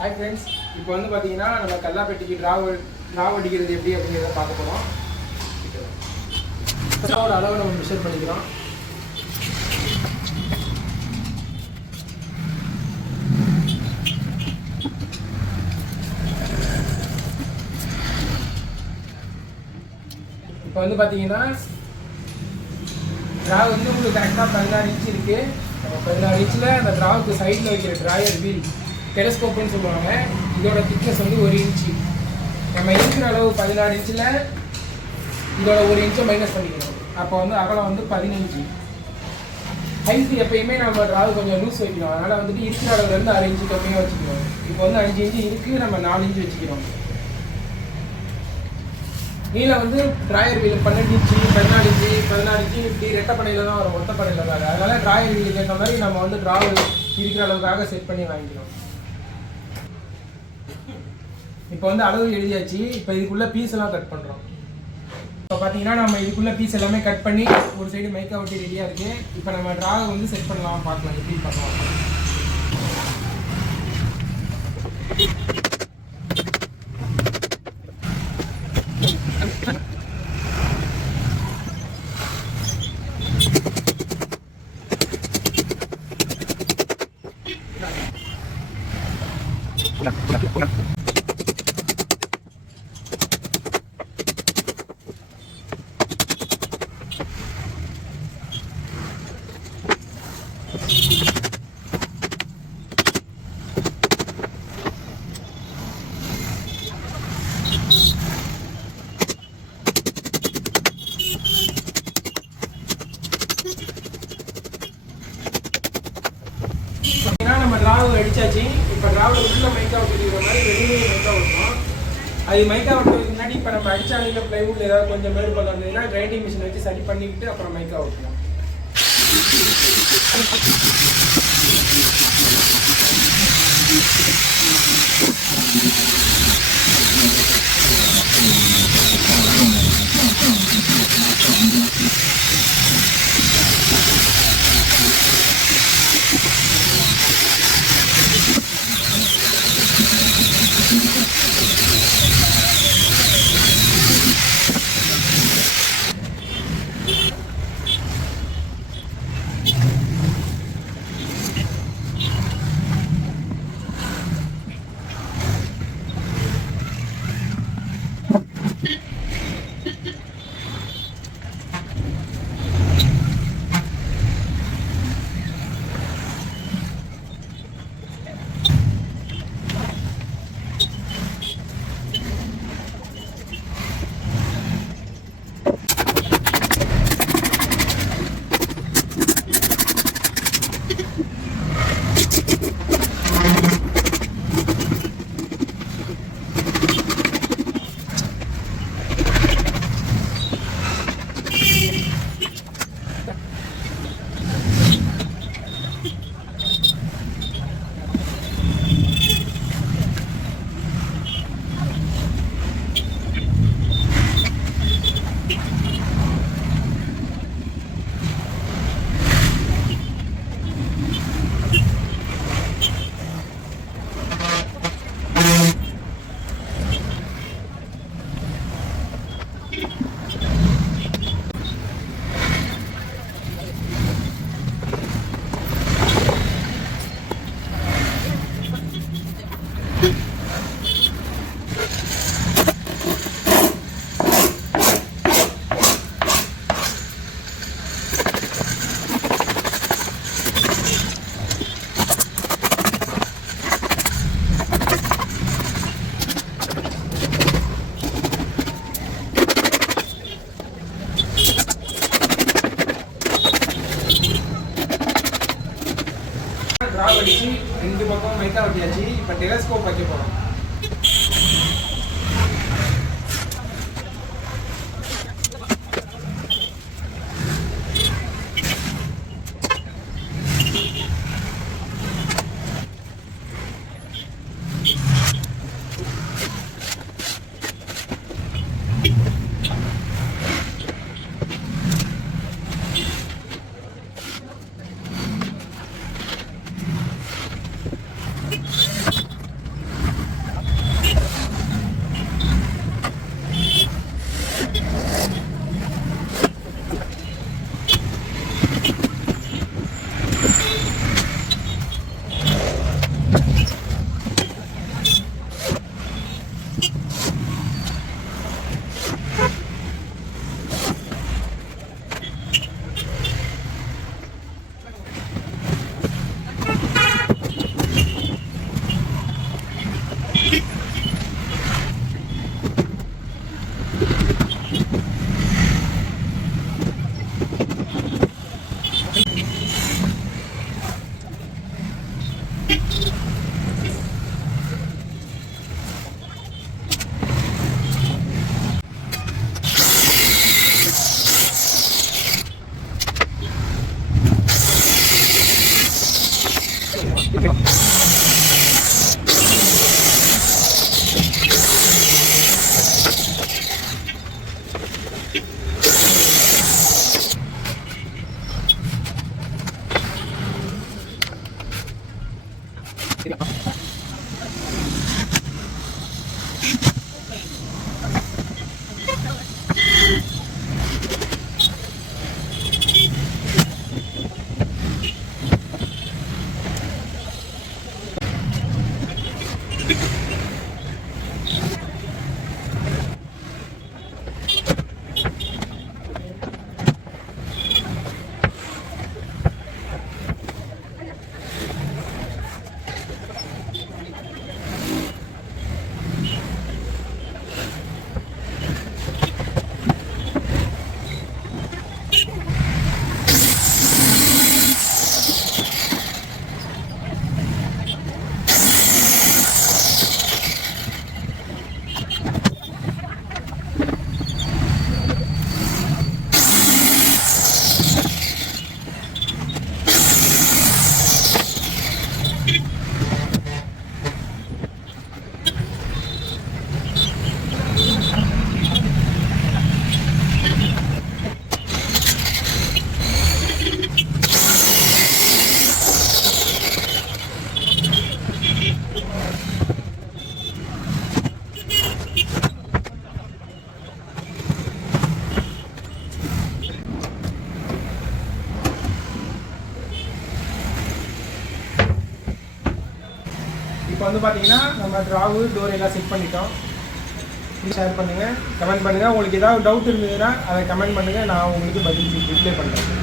Hi friends, இப்போ வந்து பார்த்தீங்கன்னா நம்ம கல்லாப்பெட்டிக்கு டிராவ் அடிக்கிறது எப்படி அப்படிங்கிறத பார்க்க போகிறோம். டிராவோட அளவை நம்ம மெஷர் பண்ணிக்கிறோம். இப்போ வந்து பார்த்தீங்கன்னா டிராவ் வந்து உங்களுக்கு கரெக்டாக 16 இன்ச்சு இருக்குது. நம்ம 16 இன்ச்சில் அந்த டிராவுக்கு சைடில் வைக்கிற டிராயர் வீல் டெலஸ்கோப்புன்னு சொல்லுவாங்க. இதோட திக்னஸ் வந்து 1 இன்ச்சு. நம்ம இருக்கிற அளவு 16 இன்ச்சில் இதோட 1 இன்ச்சை மைனஸ் பண்ணிக்கணும். அப்போ வந்து அகலம் வந்து 15. ஹைட் எப்பயுமே நம்ம டிராவு கொஞ்சம் லூஸ் வைக்கணும். அதனால் வந்துட்டு இருக்கிற அளவுலேருந்து 6 இன்ச்சு கம்மியாக வச்சுக்கணும். இப்போ வந்து 5 இன்ச்சு இருக்குது, நம்ம 4 இன்ச்சு வச்சுக்கிறோம். நீளம் வந்து drawer wheel 12 inch 14 inch 16 inch இப்படி ரெட்டப்படையில் தான் வரும், ஒத்தப்படையில் தான். அதனால் டிராயர் வீலுக்கு ஏற்ற மாதிரி நம்ம வந்து டிராவல் இருக்கிற அளவுக்காக செட் பண்ணி வாங்கிக்கிறோம். இப்போ வந்து அளவு எழுதியாச்சு. இப்போ இதுக்குள்ளே பீஸ் எல்லாம் கட் பண்ணுறோம். இப்போ பார்த்தீங்கன்னா நம்ம இதுக்குள்ளே பீஸ் எல்லாமே கட் பண்ணி ஒரு சைடு மைக்கா ஒட்டி ரெடியாக இருக்குது. இப்போ நம்ம டிராவை வந்து செட் பண்ணலாம், பார்க்கலாம் எப்படி பார்க்கலாம். நம்ம டிராவ் அடிச்சாச்சு. இப்போ டிராவில் உள்ள மைக்கா ஒட்டிக்கிற மாதிரி வெளியே மைக்கா ஒட்டணும். அது மைக்கா ஒட்டுறதுக்கு முன்னாடி இப்போ நம்ம அடிச்சாலையில் பிளைவுட் ஏதாவது கொஞ்சம் மேடு பண்ணதுன்னா கிரைண்டிங் மிஷின் வச்சு சரி பண்ணிக்கிட்டு அப்புறம் மைக்கா ஒட்டணும். டிராவ் அடிச்சு 2 பக்கம் மைக்கா ஒட்டியாச்சு. இப்போ டெலஸ்கோப் வைக்க போகிறோம். இப்போ வந்து பார்த்தீங்கன்னா நம்ம ட்ராவு டோர் எல்லாம் செட் பண்ணிட்டோம். ஷேர் பண்ணுங்கள், கமெண்ட் பண்ணுங்கள். உங்களுக்கு ஏதாவது டவுட் இருந்ததுன்னா அதை கமெண்ட் பண்ணுங்கள், நான் உங்களுக்கு பதில் ரிப்ளை பண்ணுறேன்.